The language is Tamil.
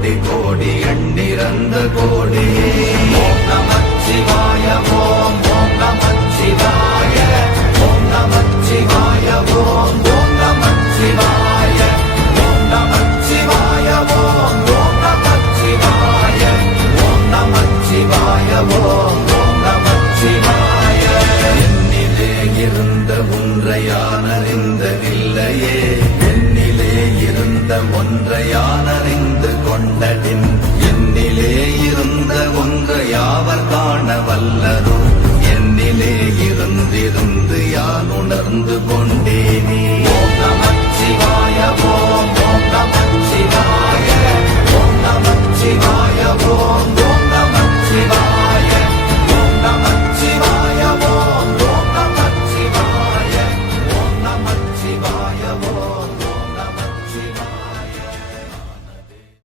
கோடி கோடி எண்ணிறந்த கோடி. ஓம் நமச்சிவாய ஓம் ஓம் நமச்சிவாய ஓம் நமச்சிவாய ஓம் ஓம் நமச்சிவாய ஓம் நமச்சிவாய ஓம் ஓம் நமச்சிவாய ஓம் நமச்சிவாய ஓம் ஓம் நமச்சிவாய. என்னிலே இருந்த ஒன்றையானறிந்ததில்லையே, என்னிலே இருந்த ஒன்றையானறிந்து கொண்டடின், என்னிலே இருந்த ஒன்றையாவர் காண வல்லரோ, என்னிலே இருந்திருந்து யான் உணர்ந்து கொண்ட